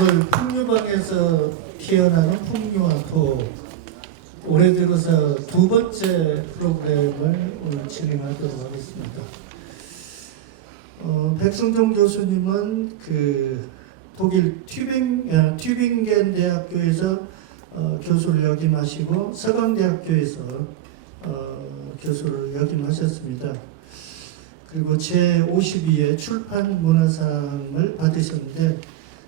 제목을 풍류방에서 피어나는 풍류한토, 올해 들어서 두 번째 프로그램을 오늘 진행하도록 하겠습니다. 백승종 교수님은 그 독일 튜빙겐 대학교에서 교수를 역임하시고 서강대학교에서 교수를 역임하셨습니다. 그리고 제52회 출판문화상을 받으셨는데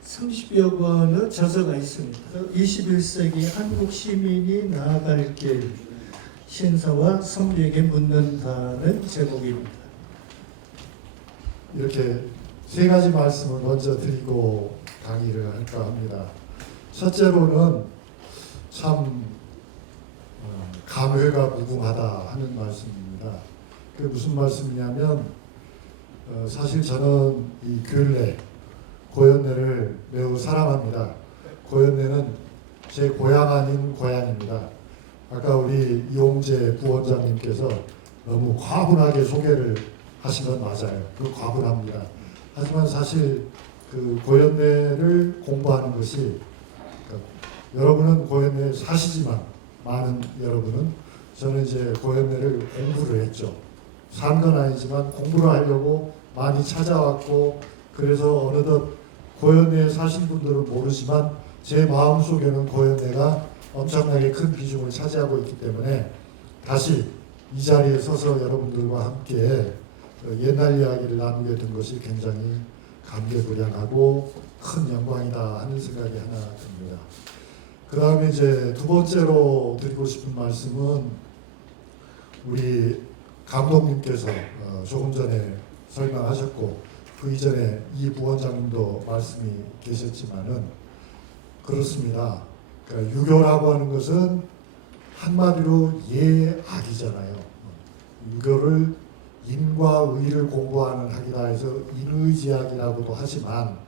30여 권의 저서가 있습니다. 21세기 한국 시민이 나아갈 길, 신사와 성리에게 묻는다는 제목입니다. 이렇게 세 가지 말씀을 먼저 드리고 강의를 할까 합니다. 첫째로는 참 감회가 무궁하다 하는 말씀입니다. 그게 무슨 말씀이냐면 사실 저는 이 교일내 고연내를 매우 사랑합니다. 고연내는 제 고향 아닌 고향입니다. 아까 우리 이용재 부원장님께서 너무 과분하게 소개를 하신 건 맞아요. 그 과분합니다. 하지만 사실 그 고연내를 공부하는 것이 여러분은 고연내에 사시지만 많은 여러분은 저는 이제 고연내를 공부를 했죠. 산 건 아니지만 공부를 하려고 많이 찾아왔고 그래서 어느덧 고연내에 사신 분들은 모르지만 제 마음속에는 고연내가 엄청나게 큰 비중을 차지하고 있기 때문에 다시 이 자리에 서서 여러분들과 함께 옛날 이야기를 나누게 된 것이 굉장히 감개무량하고 큰 영광이다 하는 생각이 하나 듭니다. 그 다음에 이제 두 번째로 드리고 싶은 말씀은 우리 감독님께서 조금 전에 설명하셨고 그 이전에 이 부원장님도 말씀이 계셨지만은 그렇습니다. 그러니까 유교라고 하는 것은 한마디로 예악이잖아요. 이거를 인과 의를 공부하는 학이라 해서 인의지학이라고도 하지만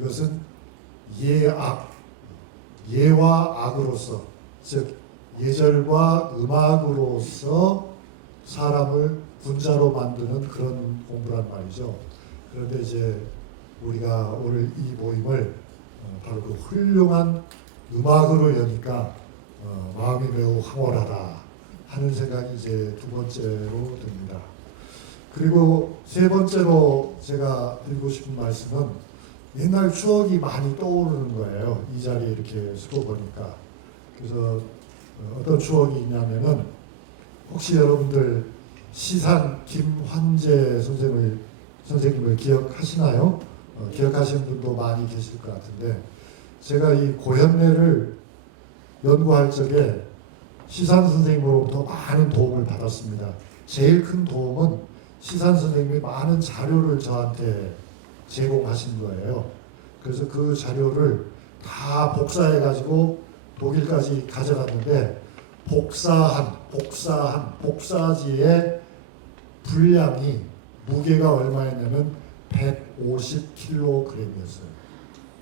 이것은 예악, 예와 악으로서 즉 예절과 음악으로서 사람을 분자로 만드는 그런 공부란 말이죠. 그런데 이제 우리가 오늘 이 모임을 바로 그 훌륭한 음악으로 여니까 마음이 매우 황홀하다 하는 생각이 이제 두 번째로 듭니다. 그리고 세 번째로 제가 드리고 싶은 말씀은 옛날 추억이 많이 떠오르는 거예요. 이 자리에 이렇게 서고 보니까. 그래서 어떤 추억이 있냐면은 혹시 여러분들 시산 김환재 선생님을 기억하시나요? 기억하시는 분도 많이 계실 것 같은데 제가 이 고연내를 연구할 적에 시산 선생님으로부터 많은 도움을 받았습니다. 제일 큰 도움은 시산 선생님이 많은 자료를 저한테 제공하신 거예요. 그래서 그 자료를 다 복사해가지고 독일까지 가져갔는데 복사지의 분량이 무게가 얼마였냐면 150kg이었어요.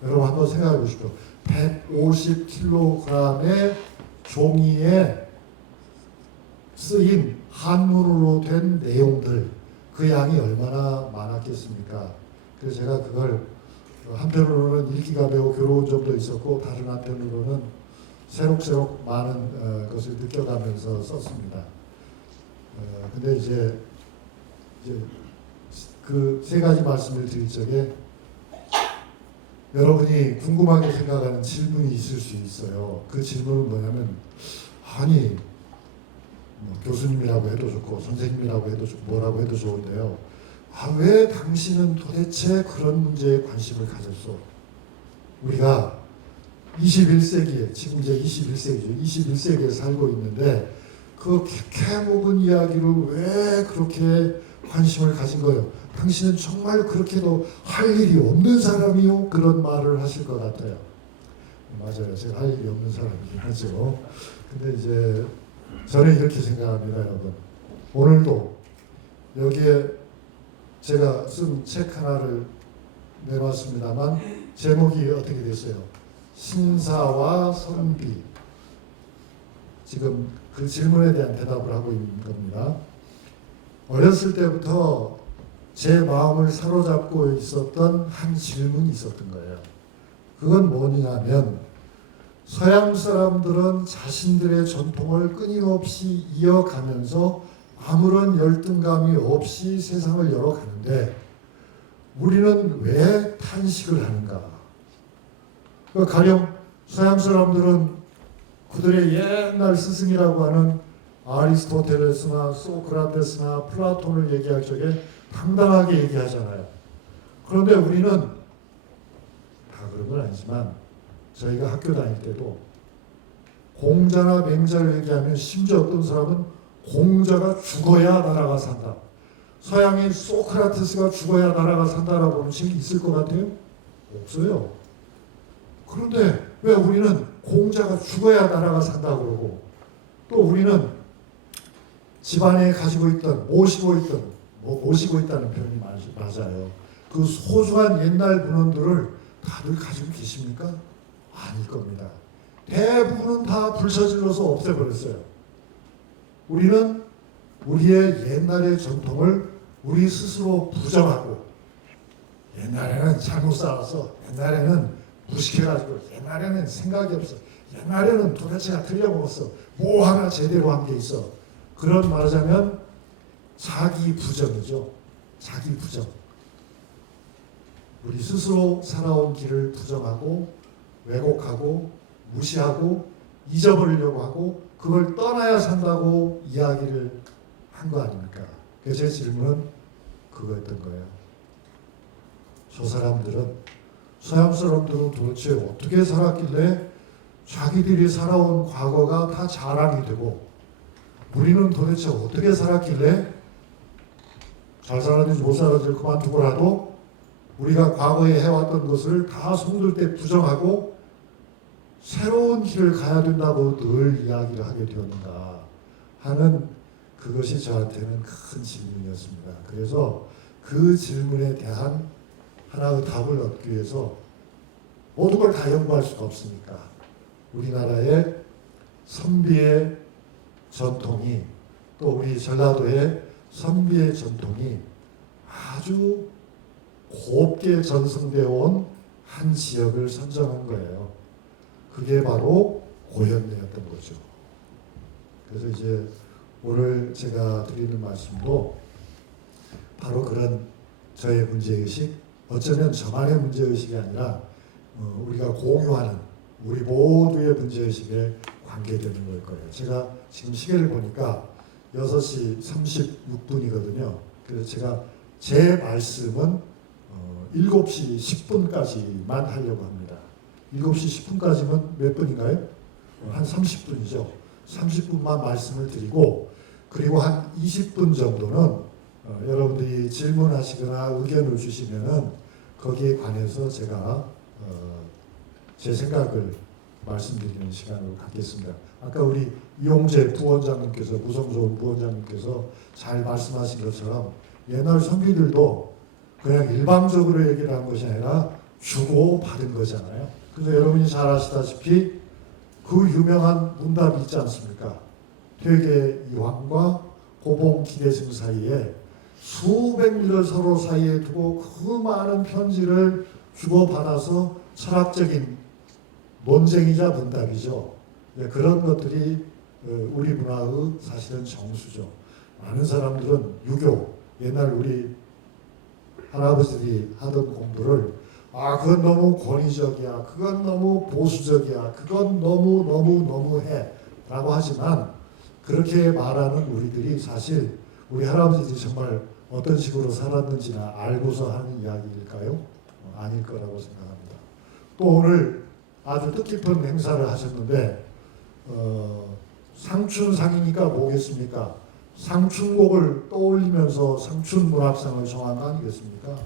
여러분 한번 생각해 보십시오. 150kg의 종이에 쓰인 한문으로 된 내용들 그 양이 얼마나 많았겠습니까? 그래서 제가 그걸 한편으로는 읽기가 매우 괴로운 점도 있었고 다른 한편으로는 새록새록 많은 것을 느껴가면서 썼습니다. 근데 이제 그 세 가지 말씀을 드릴 적에 여러분이 궁금하게 생각하는 질문이 있을 수 있어요. 그 질문은 뭐냐면 아니 교수님이라고 해도 좋고 선생님이라고 해도 좋고 뭐라고 해도 좋은데요. 왜 당신은 도대체 그런 문제에 관심을 가졌어? 우리가 21세기에 지금 이제 21세기죠. 21세기에 살고 있는데 그 캐캐묵은 이야기를 왜 그렇게 관심을 가진 거예요? 당신은 정말 그렇게도 할 일이 없는 사람이요? 그런 말을 하실 것 같아요. 맞아요. 제가 할 일이 없는 사람이긴 하죠. 근데 이제 저는 이렇게 생각합니다, 여러분. 오늘도 여기에 제가 쓴 책 하나를 내놨습니다만 제목이 어떻게 됐어요? 신사와 성비. 지금 그 질문에 대한 대답을 하고 있는 겁니다. 어렸을 때부터 제 마음을 사로잡고 있었던 한 질문이 있었던 거예요. 그건 뭐냐면 서양 사람들은 자신들의 전통을 끊임없이 이어가면서 아무런 열등감이 없이 세상을 열어가는데 우리는 왜 탄식을 하는가? 가령 서양 사람들은 그들의 옛날 스승이라고 하는 아리스토텔레스나 소크라테스나 플라톤을 얘기할 적에 당당하게 얘기하잖아요. 그런데 우리는 다 그런 건 아니지만 저희가 학교 다닐 때도 공자나 맹자를 얘기하면 심지어 어떤 사람은 공자가 죽어야 나라가 산다. 서양의 소크라테스가 죽어야 나라가 산다라고 하는 책이 있을 것 같아요? 없어요. 그런데 왜 우리는 공자가 죽어야 나라가 산다고 그러고 또 우리는 집안에 가지고 있던 모시고 있다는 표현이 맞아요. 그 소중한 옛날 문헌들을 다들 가지고 계십니까? 아닐 겁니다. 대부분은 다 불사질러서 없애버렸어요. 우리는 우리의 옛날의 전통을 우리 스스로 부정하고 옛날에는 잘못 살아서 옛날에는 무식해가지고 옛날에는 생각이 없어 옛날에는 도대체가 틀려먹었어 뭐 하나 제대로 한 게 있어 그런 말하자면 자기 부정이죠. 자기 부정. 우리 스스로 살아온 길을 부정하고 왜곡하고 무시하고 잊어버리려고 하고 그걸 떠나야 산다고 이야기를 한 거 아닙니까? 그래서 제 질문은 그거였던 거예요. 저 사람들은 서양 사람들은 도대체 어떻게 살았길래 자기들이 살아온 과거가 다 자랑이 되고 우리는 도대체 어떻게 살았길래 잘 살았는지 못 살았는지 그만두고라도 우리가 과거에 해왔던 것을 다 손들 때 부정하고 새로운 길을 가야 된다고 늘 이야기를 하게 되었는가 하는 그것이 저한테는 큰 질문이었습니다. 그래서 그 질문에 대한 하나의 답을 얻기 위해서 모든 걸 다 연구할 수가 없으니까 우리나라의 선비의 전통이 또 우리 전라도의 선비의 전통이 아주 곱게 전승되어 온 한 지역을 선정한 거예요. 그게 바로 고현내였던 거죠. 그래서 이제 오늘 제가 드리는 말씀도 바로 그런 저의 문제의식, 어쩌면 저만의 문제의식이 아니라 우리가 공유하는 우리 모두의 문제의식에 관계되는 걸 거예요. 제가 지금 시계를 보니까 6시 36분이거든요. 그래서 제가 제 말씀은 7시 10분까지만 하려고 합니다. 7시 10분까지면 몇 분인가요? 한 30분이죠. 30분만 말씀을 드리고 그리고 한 20분 정도는 여러분들이 질문하시거나 의견을 주시면은 거기에 관해서 제가 제 생각을 말씀드리는 시간을 갖겠습니다. 아까 우리 이용재 부원장님께서 무성좋은 부원장님께서 잘 말씀하신 것처럼 옛날 선비들도 그냥 일방적으로 얘기를 한 것이 아니라 주고 받은 거잖아요. 그래서 여러분이 잘 아시다시피 그 유명한 문답이 있지 않습니까? 퇴계 이황과 고봉 기대승 사이에 수백 리를 서로 사이에 두고 그 많은 편지를 주고받아서 철학적인 논쟁이자 문답이죠. 그런 것들이 우리 문화의 사실은 정수죠. 많은 사람들은 유교, 옛날 우리 할아버지들이 하던 공부를 그건 너무 권위적이야, 그건 너무 보수적이야, 그건 너무해 라고 하지만 그렇게 말하는 우리들이 사실 우리 할아버지들이 정말 어떤 식으로 살았는지나 알고서 하는 이야기일까요? 아닐 거라고 생각합니다. 또 오늘 아주 뜻깊은 행사를 하셨는데 상춘상이니까 뭐겠습니까? 상춘곡을 떠올리면서 상춘문학상을 정한 거 아니겠습니까?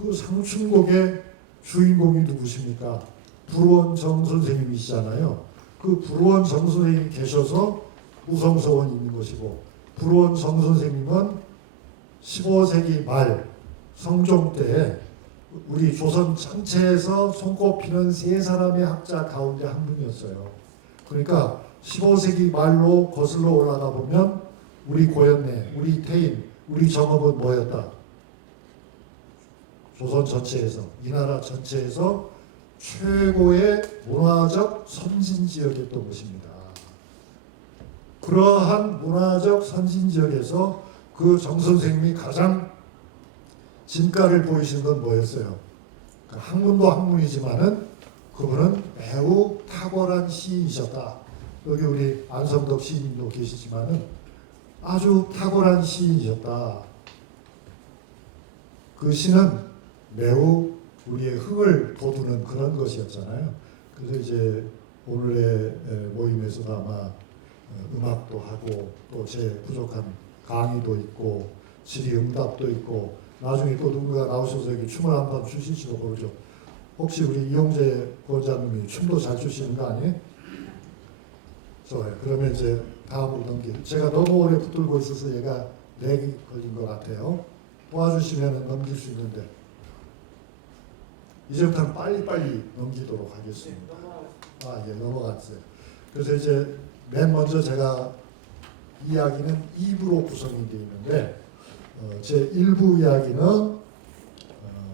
그 상춘곡의 주인공이 누구십니까? 불원 정 선생님이시잖아요. 그 불원 정 선생님이 계셔서 무성서원이 있는 것이고 불원 정 선생님은 15세기 말 성종 때에 우리 조선 전체에서 손꼽히는 세 사람의 학자 가운데 한 분이었어요. 그러니까 15세기 말로 거슬러 올라가 보면 우리 고현내, 우리 태인, 우리 정업은 뭐였다? 조선 전체에서, 이 나라 전체에서 최고의 문화적 선진 지역이었던 것입니다. 그러한 문화적 선진 지역에서 그 정 선생님이 가장 진가를 보이신 건 뭐였어요? 학문도 학문이지만은 그분은 매우 탁월한 시인이셨다. 여기 우리 안성덕 시인도 계시지만은 아주 탁월한 시인이셨다. 그 시는 매우 우리의 흥을 돋우는 그런 것이었잖아요. 그래서 이제 오늘의 모임에서도 아마 음악도 하고 또 제 부족한 강의도 있고 질의응답도 있고 나중에 또 누군가 나오셔서 여기 춤을 한번 추실지도 모르죠. 혹시 우리 이용재 원장님이 춤도 잘 추시는 거 아니에요? 좋아요. 그러면 이제 다음으로 넘기고 제가 너무 오래 붙들고 있어서 얘가 렉이 걸린 것 같아요. 도와주시면 넘길 수 있는데 이제부터는 빨리빨리 넘기도록 하겠습니다. 예, 넘어갔어요. 그래서 이제 맨 먼저 제가 이야기는 2부로 구성이 되어 있는데 제 1부 이야기는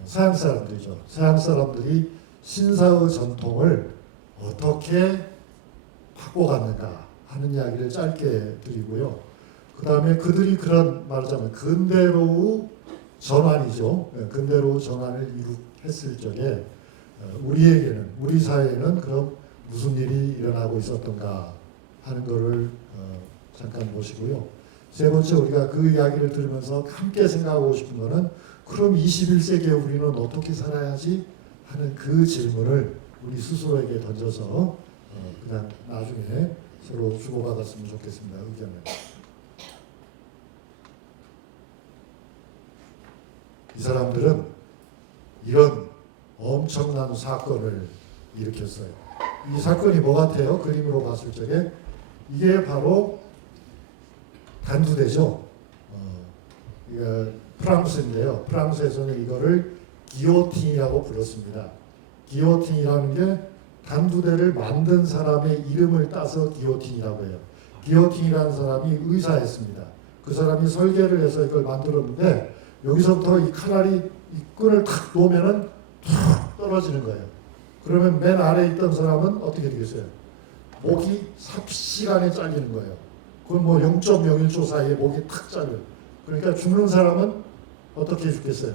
서양 사람들이죠. 서양 사람들이 신사의 전통을 어떻게 바꿔갔는가 하는 이야기를 짧게 드리고요. 그 다음에 그들이 그런 말하자면 근대로의 전환이죠. 근대로의 전환을 했을 적에 우리에게는 우리 사회에는 그럼 무슨 일이 일어나고 있었던가 하는 것을 잠깐 보시고요. 세 번째 우리가 그 이야기를 들으면서 함께 생각하고 싶은 것은 그럼 21세기에 우리는 어떻게 살아야지 하는 그 질문을 우리 스스로에게 던져서 그냥 나중에 서로 주고받았으면 좋겠습니다. 의견을. 이 사람들은 이런 엄청난 사건을 일으켰어요. 이 사건이 뭐 같아요? 그림으로 봤을 적에 이게 바로 단두대죠. 프랑스인데요. 프랑스에서는 이거를 기요틴이라고 불렀습니다. 기요틴이라는 게 단두대를 만든 사람의 이름을 따서 기요틴이라고 해요. 기요틴이라는 사람이 의사였습니다. 그 사람이 설계를 해서 이걸 만들었는데 여기서부터 이 칼날이 이 끈을 탁 놓으면은 툭 떨어지는 거예요. 그러면 맨 아래에 있던 사람은 어떻게 되겠어요? 목이 삽시간에 잘리는 거예요. 그건 뭐 0.01초 사이에 목이 탁 잘려요. 그러니까 죽는 사람은 어떻게 죽겠어요?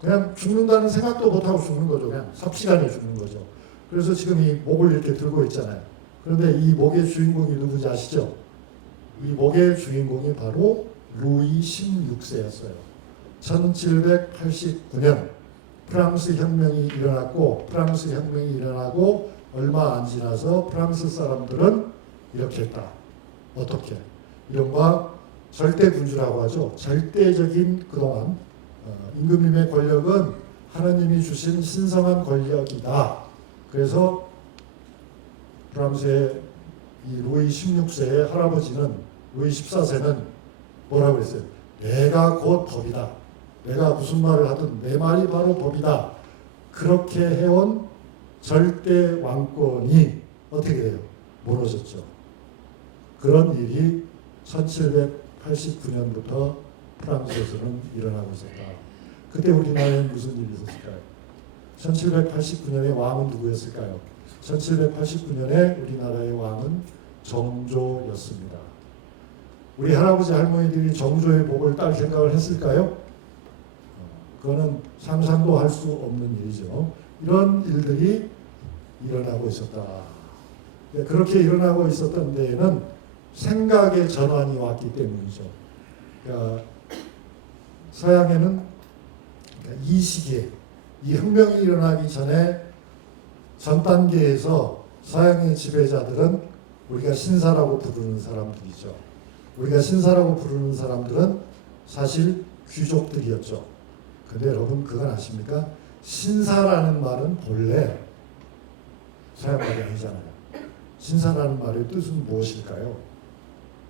그냥 죽는다는 생각도 못하고 죽는 거죠. 그냥 삽시간에 죽는 거죠. 그래서 지금 이 목을 이렇게 들고 있잖아요. 그런데 이 목의 주인공이 누구인지 아시죠? 이 목의 주인공이 바로 루이 16세였어요. 1789년 프랑스 혁명이 일어났고 프랑스 혁명이 일어나고 얼마 안 지나서 프랑스 사람들은 이렇게 했다. 어떻게? 이른바 절대군주라고 하죠. 절대적인 그동안 임금님의 권력은 하나님이 주신 신성한 권력이다. 그래서 프랑스의 이 루이 16세의 할아버지는 루이 14세는 뭐라고 했어요? 내가 곧 법이다. 내가 무슨 말을 하든 내 말이 바로 법이다. 그렇게 해온 절대 왕권이 어떻게 돼요? 무너졌죠. 그런 일이 1789년부터 프랑스에서는 일어나고 있었다. 그때 우리나라에 무슨 일이 있었을까요? 1789년의 왕은 누구였을까요? 1789년에 우리나라의 왕은 정조였습니다. 우리 할아버지 할머니들이 정조의 복을 딸 생각을 했을까요? 그거는 상상도 할 수 없는 일이죠. 이런 일들이 일어나고 있었다. 그렇게 일어나고 있었던 데에는 생각의 전환이 왔기 때문이죠. 그러니까 서양에는 이 시기에 이 혁명이 일어나기 전에 전 단계에서 서양의 지배자들은 우리가 신사라고 부르는 사람들이죠. 우리가 신사라고 부르는 사람들은 사실 귀족들이었죠. 근데 여러분 그건 아십니까? 신사라는 말은 본래 서양 말이 아니잖아요. 신사라는 말의 뜻은 무엇일까요?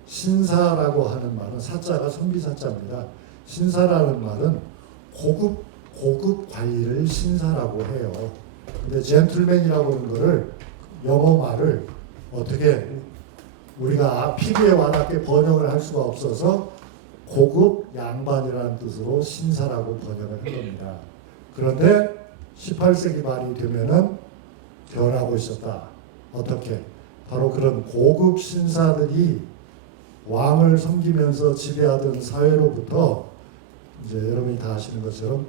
신사라고 하는 말은 사자가 성비사자입니다. 신사라는 말은 고급 관리를 신사라고 해요. 근데 젠틀맨이라고 하는 거를 영어 말을 어떻게 우리가 피부에 와닿게 번역을 할 수가 없어서 고급 양반이라는 뜻으로 신사라고 번역을 한 겁니다. 그런데 18세기 말이 되면은 변하고 있었다. 어떻게? 바로 그런 고급 신사들이 왕을 섬기면서 지배하던 사회로부터 이제 여러분이 다 아시는 것처럼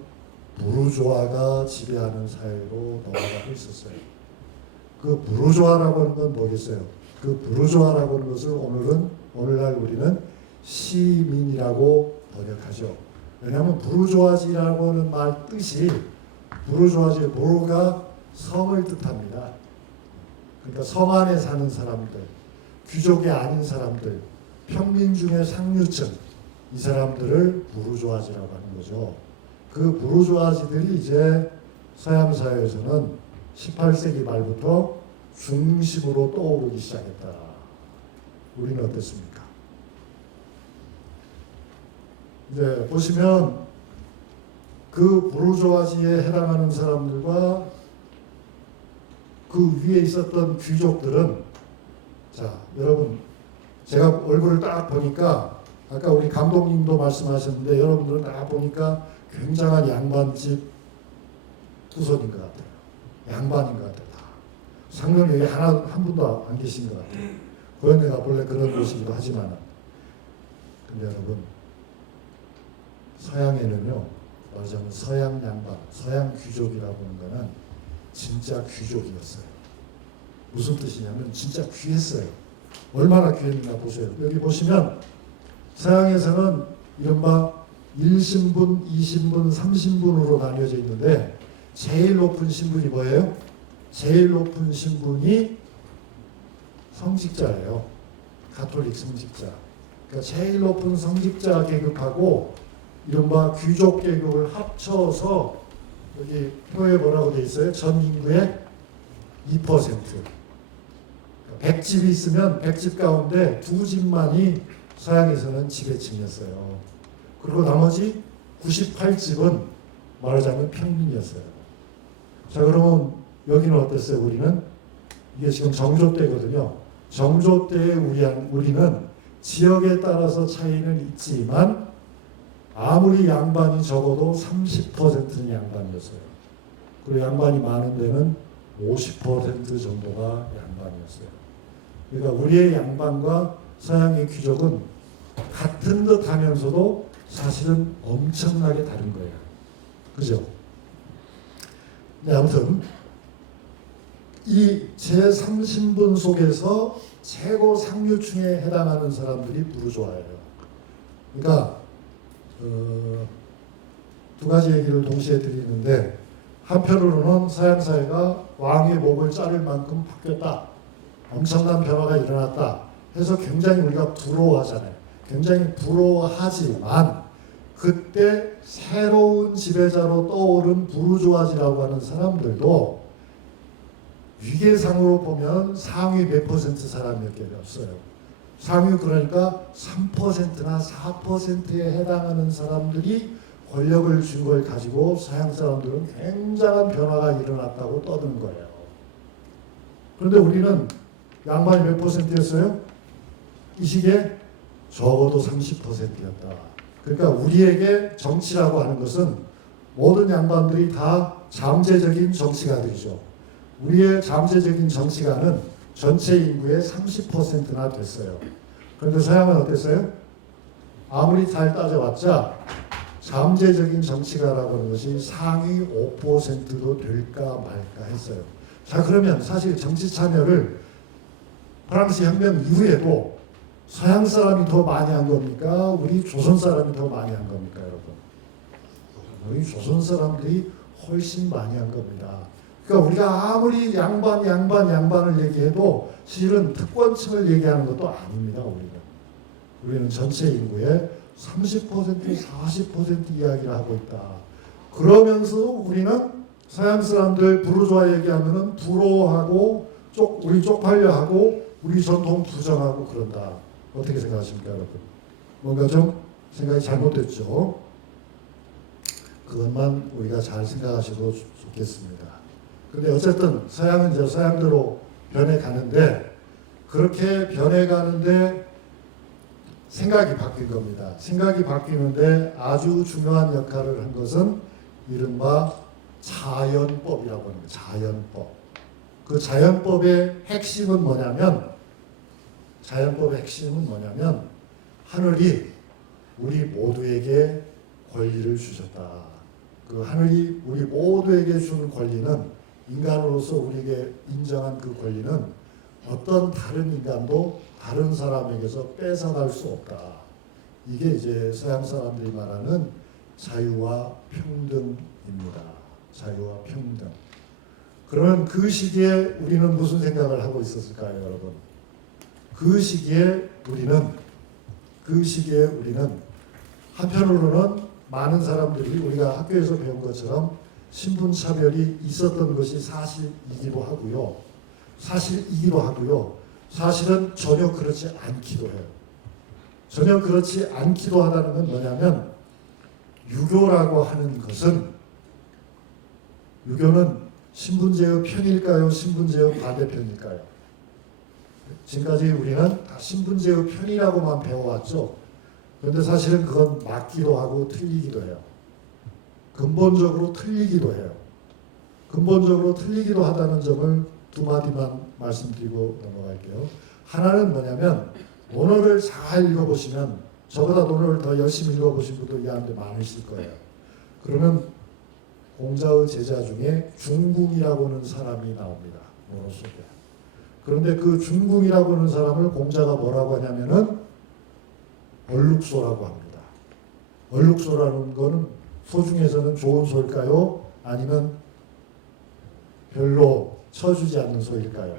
부르주아가 지배하는 사회로 넘어가고 있었어요. 그 부르주아라고 하는 건 뭐겠어요? 그 부르주아라고 하는 것을 오늘날 우리는 시민이라고 번역하죠. 왜냐하면 부르주아지라고 하는 말 뜻이 부르주아지 보르가 성을 뜻합니다. 그러니까 성 안에 사는 사람들, 귀족이 아닌 사람들, 평민 중에 상류층 이 사람들을 부르주아지라고 하는 거죠. 그 부르주아지들이 이제 서양 사회에서는 18세기 말부터 중심으로 떠오르기 시작했다. 우리는 어땠습니까? 이제 보시면 그 부르주아지에 해당하는 사람들과 그 위에 있었던 귀족들은 자 여러분 제가 얼굴을 딱 보니까 아까 우리 감독님도 말씀하셨는데 여러분들은 딱 보니까 굉장한 양반집 후손인 것 같아요. 양반인 것 같아요. 다. 상명 여기 한 분도 안 계신 것 같아요. 고현대가 본래 그런 곳이기도 하지만 근데 여러분 서양에는요 말하자면 서양 양반, 서양 귀족이라고 하는 거는 진짜 귀족이었어요. 무슨 뜻이냐면 진짜 귀했어요. 얼마나 귀했나 보세요. 여기 보시면 서양에서는 이른바 1신분, 2신분, 3신분으로 나뉘어져 있는데 제일 높은 신분이 뭐예요? 제일 높은 신분이 성직자예요. 가톨릭 성직자. 그러니까 제일 높은 성직자 계급하고 이른바 귀족 계급을 합쳐서 여기 표에 뭐라고 돼 있어요? 전 인구의 2%. 100집이 있으면 100집 가운데 2집만이 서양에서는 지배층이었어요. 그리고 나머지 98집은 말하자면 평민이었어요. 자 그러면 여기는 어땠어요? 우리는 이게 지금 정조 때거든요. 정조 때의 우리는 지역에 따라서 차이는 있지만 아무리 양반이 적어도 30%는 양반이었어요. 그리고 양반이 많은 데는 50% 정도가 양반이었어요. 그러니까 우리의 양반과 서양의 귀족은 같은 듯 하면서도 사실은 엄청나게 다른 거예요. 그죠? 네, 아무튼 이 제3신분 속에서 최고 상류층에 해당하는 사람들이 부르주아예요. 그러니까 두 가지 얘기를 동시에 드리는데 한편으로는 서양 사회가 왕의 목을 자를 만큼 바뀌었다. 엄청난 변화가 일어났다. 해서 굉장히 우리가 부러워하잖아요. 굉장히 부러워하지만 그때 새로운 지배자로 떠오른 부르주아지라고 하는 사람들도 위계상으로 보면 상위 몇 퍼센트 사람이었게 없어요. 상위 그러니까 3%나 4%에 해당하는 사람들이 권력을 준 걸 가지고 서양 사람들은 굉장한 변화가 일어났다고 떠드는 거예요. 그런데 우리는 양반이 몇 퍼센트였어요? 이 시기에 적어도 30%였다. 그러니까 우리에게 정치라고 하는 것은 모든 양반들이 다 잠재적인 정치가들이죠. 우리의 잠재적인 정치가는 전체 인구의 30%나 됐어요. 그런데 서양은 어땠어요? 아무리 잘 따져봤자 잠재적인 정치가라고 하는 것이 상위 5%도 될까 말까 했어요. 자 그러면 사실 정치 참여를 프랑스 혁명 이후에도 서양 사람이 더 많이 한 겁니까? 우리 조선 사람이 더 많이 한 겁니까, 여러분? 우리 조선 사람들이 훨씬 많이 한 겁니다. 그러니까 우리가 아무리 양반을 얘기해도 실은 특권층을 얘기하는 것도 아닙니다, 우리는 전체 인구의 30%, 40% 이야기를 하고 있다. 그러면서 우리는 서양 사람들 부르주아 얘기하면은 부러워하고 우리 쪽팔려 하고 우리 전통 부정하고 그런다. 어떻게 생각하십니까, 여러분? 뭔가 좀 생각이 잘못됐죠. 그것만 우리가 잘 생각하셔도 좋겠습니다. 근데 어쨌든 서양은 이제 서양대로 변해가는데 그렇게 변해가는데 생각이 바뀐 겁니다. 생각이 바뀌는데 아주 중요한 역할을 한 것은 이른바 자연법이라고 하는 거예요. 자연법. 그 자연법의 핵심은 뭐냐면 하늘이 우리 모두에게 권리를 주셨다. 그 하늘이 우리 모두에게 준 권리는 인간으로서 우리에게 인정한 그 권리는 어떤 다른 인간도 다른 사람에게서 뺏어갈 수 없다. 이게 이제 서양 사람들이 말하는 자유와 평등입니다. 자유와 평등. 그러면 그 시기에 우리는 무슨 생각을 하고 있었을까요, 여러분? 그 시기에 우리는 한편으로는 많은 사람들이 우리가 학교에서 배운 것처럼 신분차별이 있었던 것이 사실이기도 하고요. 사실은 전혀 그렇지 않기도 해요. 전혀 그렇지 않기도 하다는 건 뭐냐면 유교라고 하는 것은 유교는 신분제의 편일까요? 신분제의 반대편일까요? 지금까지 우리는 다 신분제의 편이라고만 배워왔죠. 그런데 사실은 그건 맞기도 하고 틀리기도 해요. 근본적으로 틀리기도 해요. 근본적으로 틀리기도 하다는 점을 두 마디만 말씀드리고 넘어갈게요. 하나는 뭐냐면 논어를 잘 읽어보시면 저보다 논어를 더 열심히 읽어보신 분도 이 안에 많으실 거예요. 그러면 공자의 제자 중에 중궁이라고 하는 사람이 나옵니다. 논어 속에. 그런데 그 중궁이라고 하는 사람을 공자가 뭐라고 하냐면은 얼룩소라고 합니다. 얼룩소라는 거는 소 중에서는 좋은 소일까요? 아니면 별로 쳐주지 않는 소일까요?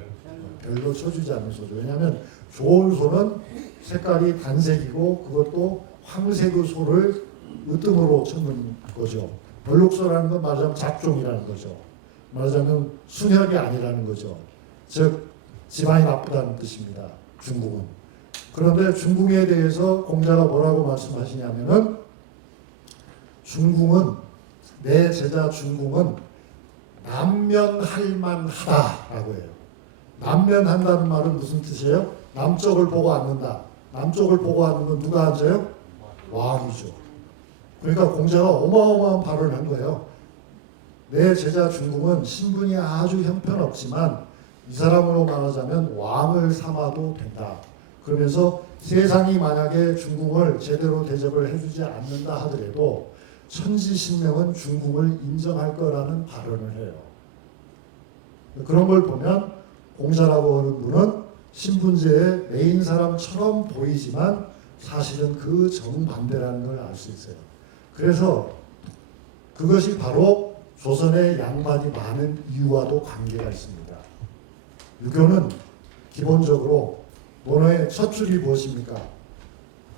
별로 쳐주지 않는 소죠. 왜냐하면 좋은 소는 색깔이 단색이고 그것도 황색의 소를 으뜸으로 찾는 거죠. 얼룩소라는 건 말하자면 잡종이라는 거죠. 말하자면 순혈이 아니라는 거죠. 즉 집안이 나쁘다는 뜻입니다. 중국은. 그런데 중궁에 대해서 공자가 뭐라고 말씀하시냐면은 중궁은 내 제자 중궁은 남면할 만하다라고 해요. 남면한다는 말은 무슨 뜻이에요? 남쪽을 보고 앉는다. 남쪽을 보고 앉는 건 누가 앉아요? 왕이죠. 그러니까 공자가 어마어마한 발언을 한 거예요. 내 제자 중궁은 신분이 아주 형편없지만 이 사람으로 말하자면 왕을 삼아도 된다. 그러면서 세상이 만약에 중궁을 제대로 대접을 해주지 않는다 하더라도 천지신명은 중궁을 인정할 거라는 발언을 해요. 그런 걸 보면 공자라고 하는 분은 신분제의 메인 사람처럼 보이지만 사실은 그 정반대라는 걸 알 수 있어요. 그래서 그것이 바로 조선의 양반이 많은 이유와도 관계가 있습니다. 유교는 기본적으로 논어의 첫 줄이 무엇입니까?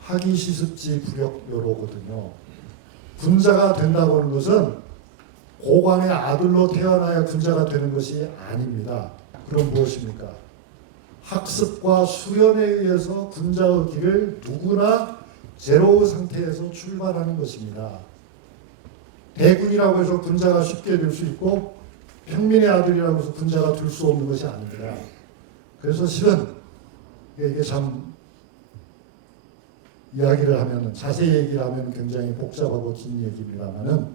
하기시습지 불역묘로거든요. 군자가 된다고 하는 것은 고관의 아들로 태어나야 군자가 되는 것이 아닙니다. 그럼 무엇입니까? 학습과 수련에 의해서 군자의 길을 누구나 제로의 상태에서 출발하는 것입니다. 대군이라고 해서 군자가 쉽게 될 수 있고 평민의 아들이라고 해서 군자가 될 수 없는 것이 아닙니다. 그래서 실은 이게 참 이야기를 하면 자세히 얘기를 하면 굉장히 복잡하고 긴 얘기입니다만은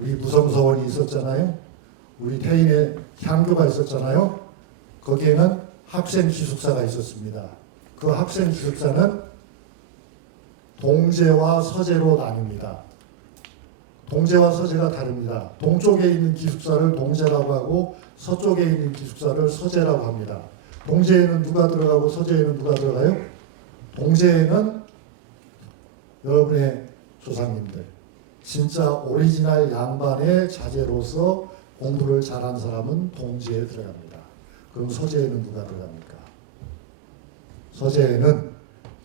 우리 무성서원이 있었잖아요. 우리 태인의 향교가 있었잖아요. 거기에는 학생 기숙사가 있었습니다. 그 학생 기숙사는 동제와 서제로 나뉩니다. 동제와 서제가 다릅니다. 동쪽에 있는 기숙사를 동제라고 하고 서쪽에 있는 기숙사를 서제라고 합니다. 동제에는 누가 들어가고 서제에는 누가 들어가요? 동제에는 여러분의 조상님들, 진짜 오리지널 양반의 자제로서 공부를 잘한 사람은 동제에 들어갑니다. 그럼 서제에는 누가 들어갑니까? 서제에는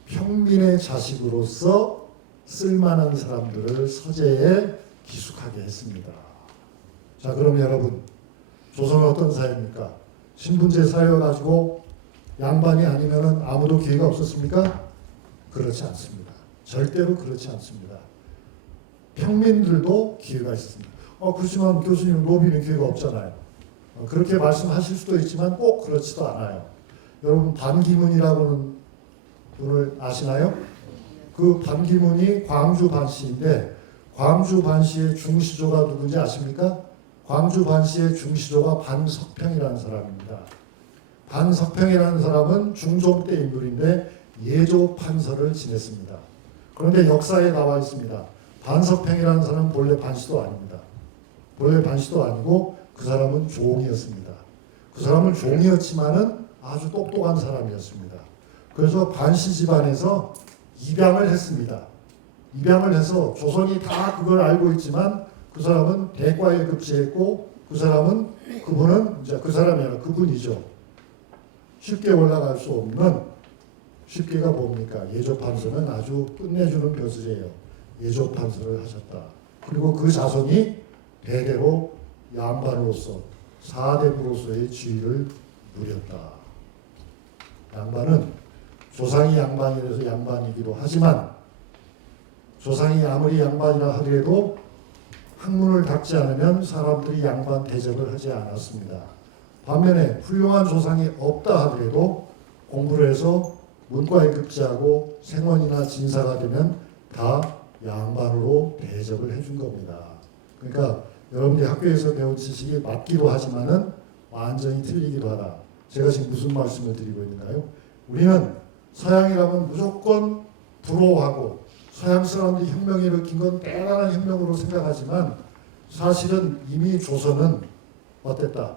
평민의 자식으로서 쓸만한 사람들을 서제에 기숙하게 했습니다. 자, 그럼 여러분, 조선은 어떤 사회입니까? 신분제 사회여가지고 양반이 아니면은 아무도 기회가 없었습니까? 그렇지 않습니다. 절대로 그렇지 않습니다. 평민들도 기회가 있습니다. 그렇지만 교수님 노비는 기회가 없잖아요. 그렇게 말씀하실 수도 있지만 꼭 그렇지도 않아요. 여러분 반기문이라고는 분을 아시나요? 그 반기문이 광주 반씨인데 광주 반시의 중시조가 누군지 아십니까? 광주 반시의 중시조가 반석평이라는 사람입니다. 반석평이라는 사람은 중종 때 인물인데 예조 판서를 지냈습니다. 그런데 역사에 나와 있습니다. 반석평이라는 사람은 본래 반시도 아닙니다. 본래 반시도 아니고 그 사람은 종이었습니다. 그 사람은 종이었지만은 아주 똑똑한 사람이었습니다. 그래서 반시 집안에서 입양을 했습니다. 입양을 해서 조선이 다 그걸 알고 있지만 그 사람은 대과에 급제했고 그분은 이제 그 사람이 아니라 그분이죠. 쉽게 올라갈 수 없는 쉽게가 뭡니까? 예조판서는 아주 끝내주는 벼슬이에요. 예조판서를 하셨다. 그리고 그 자손이 대대로 양반으로서 사대부로서의 지위를 누렸다. 양반은 조상이 양반이라서 양반이기도 하지만 조상이 아무리 양반이라 하더라도 학문을 닦지 않으면 사람들이 양반 대접을 하지 않았습니다. 반면에 훌륭한 조상이 없다 하더라도 공부를 해서 문과에 급제하고 생원이나 진사가 되면 다 양반으로 대접을 해준 겁니다. 그러니까 여러분들이 학교에서 배운 지식이 맞기도 하지만은 완전히 틀리기도 하다. 제가 지금 무슨 말씀을 드리고 있는가요? 우리는 서양이라면 무조건 부러워하고 서양 사람들이 혁명을 일으킨 건 대단한 혁명으로 생각하지만 사실은 이미 조선은 어땠다?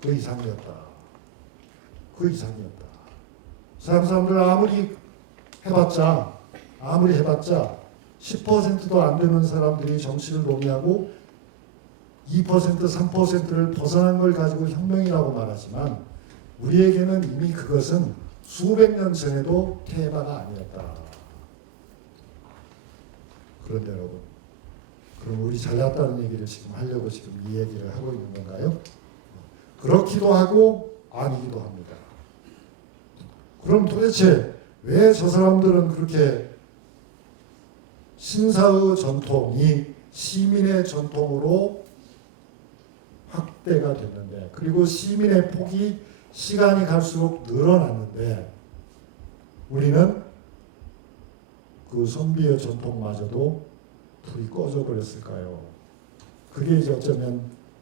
그 이상이었다. 그 이상이었다. 서양 사람들 아무리 해봤자 10%도 안 되는 사람들이 정치를 논의하고 2%, 3%를 벗어난 걸 가지고 혁명이라고 말하지만 우리에게는 이미 그것은 수백 년 전에도 테마가 아니었다. 그런데 여러분, 그럼 우리 잘났다는 얘기를 지금 하려고 지금 이 얘기를 하고 있는 건가요? 그렇기도 하고 아니기도 합니다. 그럼 도대체 왜 저 사람들은 그렇게 신사의 전통이 시민의 전통으로 확대가 됐는데 그리고 시민의 폭이 시간이 갈수록 늘어났는데 우리는 그 선비의 전통마저도 불이 꺼져 버렸을까요? 그게 이제 어쩌면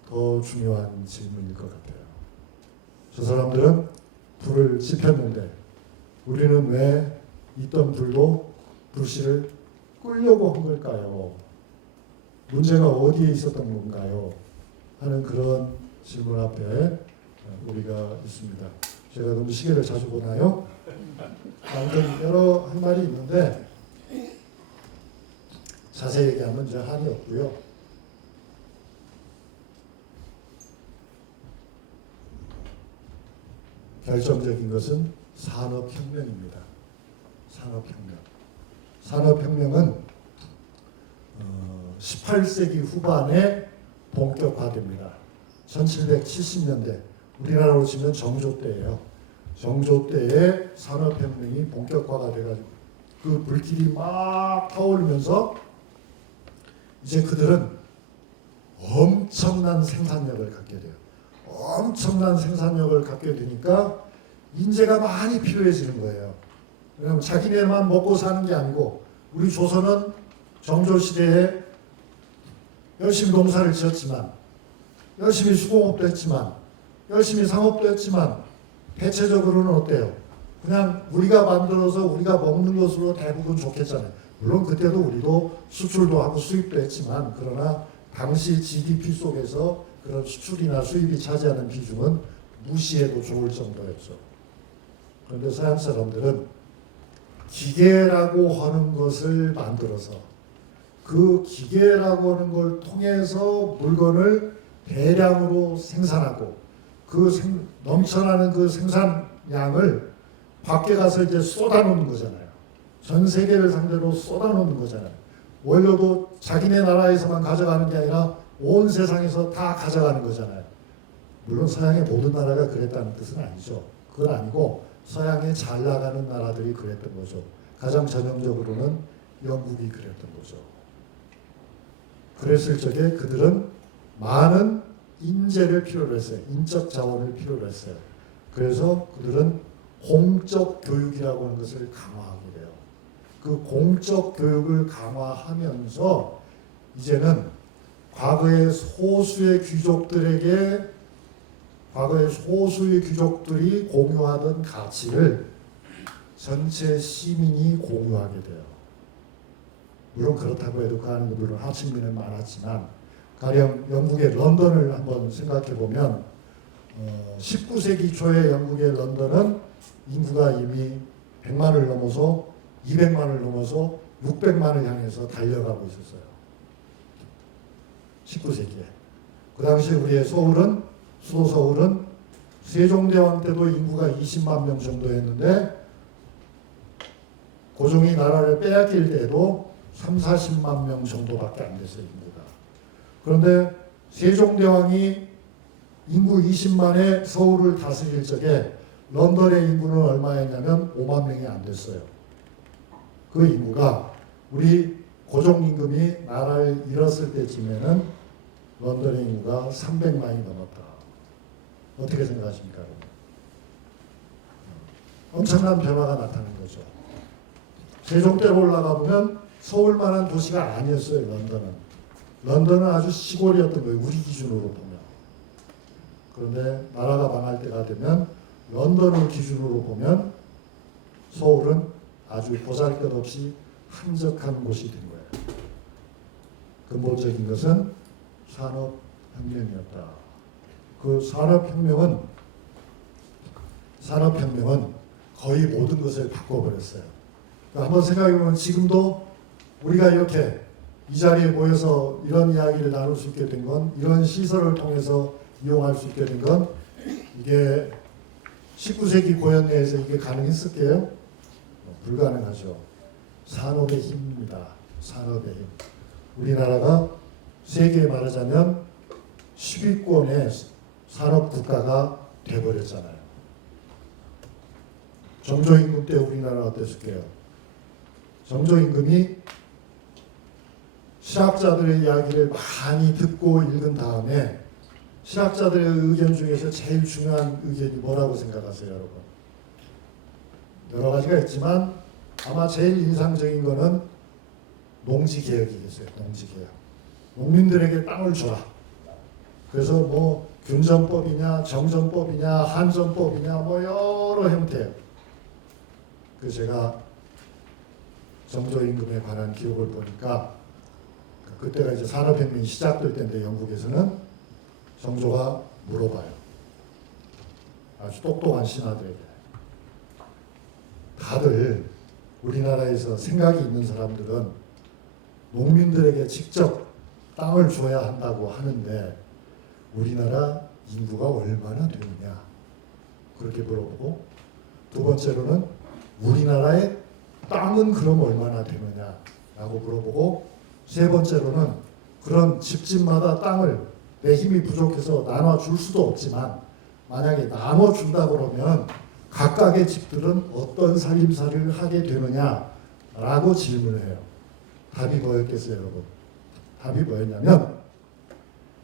더 중요한 질문일 것 같아요. 저 사람들은 불을 지폈는데 우리는 왜 있던 불도 불씨를 끌려고 한 걸까요? 문제가 어디에 있었던 건가요? 하는 그런 질문 앞에 우리가 있습니다. 제가 너무 시계를 자주 보나요? 아무튼 여러 할 말이 있는데 자세히 얘기하면 이제 한이 없고요. 결정적인 것은 산업혁명입니다. 산업혁명. 산업혁명은 18세기 후반에 본격화됩니다. 1770년대 우리나라로 치면 정조 때예요. 정조 때에 산업혁명이 본격화가 돼가지고 그 불길이 막 타오르면서 이제 그들은 엄청난 생산력을 갖게 돼요. 엄청난 생산력을 갖게 되니까 인재가 많이 필요해지는 거예요. 왜냐하면 자기네만 먹고 사는 게 아니고 우리 조선은 정조 시대에 열심히 농사를 지었지만 열심히 수공업도 했지만 열심히 상업도 했지만 대체적으로는 어때요? 그냥 우리가 만들어서 우리가 먹는 것으로 대부분 좋겠잖아요. 물론 그때도 우리도 수출도 하고 수입도 했지만 그러나 당시 GDP 속에서 그런 수출이나 수입이 차지하는 비중은 무시해도 좋을 정도였죠. 그런데 서양 사람들은 기계라고 하는 것을 만들어서 그 기계라고 하는 걸 통해서 물건을 대량으로 생산하고 그 넘쳐나는 그 생산량을 밖에 가서 이제 쏟아놓는 거잖아요. 전 세계를 상대로 쏟아놓는 거잖아요. 원료도 자기네 나라에서만 가져가는 게 아니라 온 세상에서 다 가져가는 거잖아요. 물론 서양의 모든 나라가 그랬다는 뜻은 아니죠. 그건 아니고 서양에 잘 나가는 나라들이 그랬던 거죠. 가장 전형적으로는 영국이 그랬던 거죠. 그랬을 적에 그들은 많은 인재를 필요로 했어요. 인적 자원을 필요로 했어요. 그래서 그들은 공적 교육이라고 하는 것을 강화하게 돼요. 그 공적 교육을 강화하면서 이제는 과거의 소수의 귀족들이 공유하던 가치를 전체 시민이 공유하게 돼요. 물론 그렇다고 해도 그 안에 물론 하층민은 많았지만, 가령 영국의 런던을 한번 생각해 보면 19세기 초에 영국의 런던은 인구가 이미 100만을 넘어서 200만을 넘어서 600만을 향해서 달려가고 있었어요. 19세기에. 그 당시 우리의 서울은, 수도 서울은 세종대왕 때도 인구가 20만 명 정도였는데, 고종이 나라를 빼앗길 때도 3, 40만 명 정도밖에 안 됐어요, 인구가. 그런데 세종대왕이 인구 20만의 서울을 다스릴 적에 런던의 인구는 얼마였냐면 5만 명이 안 됐어요. 그 인구가 우리 고종 임금이 나라를 잃었을 때쯤에는 런던의 인구가 300만이 넘었다. 어떻게 생각하십니까? 엄청난 변화가 나타난 거죠. 세종 때로 올라가 보면 서울만한 도시가 아니었어요. 런던은 아주 시골이었던 거예요. 우리 기준으로 보면. 그런데 나라가 망할 때가 되면 런던을 기준으로 보면 서울은 아주 보잘것없이 한적한 곳이 된 거예요. 근본적인 것은 산업혁명이었다. 그 산업혁명은 거의 모든 것을 바꿔버렸어요. 그러니까 한번 생각해보면 지금도 우리가 이렇게 이 자리에 모여서 이런 이야기를 나눌 수 있게 된 건, 이런 시설을 통해서 이용할 수 있게 된 건, 이게 19세기 고연내에서 이게 가능했을게요? 불가능하죠. 산업의 힘입니다. 산업의 힘. 우리나라가 세계에 말하자면 10위권의 산업 국가가 돼버렸잖아요. 정조임금 때 우리나라는 어땠을게요? 정조임금이 실학자들의 이야기를 많이 듣고 읽은 다음에 실학자들의 의견 중에서 제일 중요한 의견이 뭐라고 생각하세요, 여러분? 여러 가지가 있지만 아마 제일 인상적인 거는 농지개혁이겠어요. 농지개혁. 농민들에게 땅을 줘라. 그래서 뭐 균전법이냐 정전법이냐 한전법이냐 뭐 여러 형태. 그 제가 정조임금에 관한 기록을 보니까 그때가 이제 산업혁명이 시작될 때인데 영국에서는 정조가 물어봐요. 아주 똑똑한 신하들에게. 다들 우리나라에서 생각이 있는 사람들은 농민들에게 직접 땅을 줘야 한다고 하는데 우리나라 인구가 얼마나 되느냐 그렇게 물어보고, 두 번째로는 우리나라의 땅은 그럼 얼마나 되느냐라고 물어보고, 세 번째로는 그런 집집마다 땅을 내 힘이 부족해서 나눠줄 수도 없지만 만약에 나눠준다 그러면 각각의 집들은 어떤 살림살이를 하게 되느냐라고 질문을 해요. 답이 뭐였겠어요, 여러분? 답이 뭐였냐면,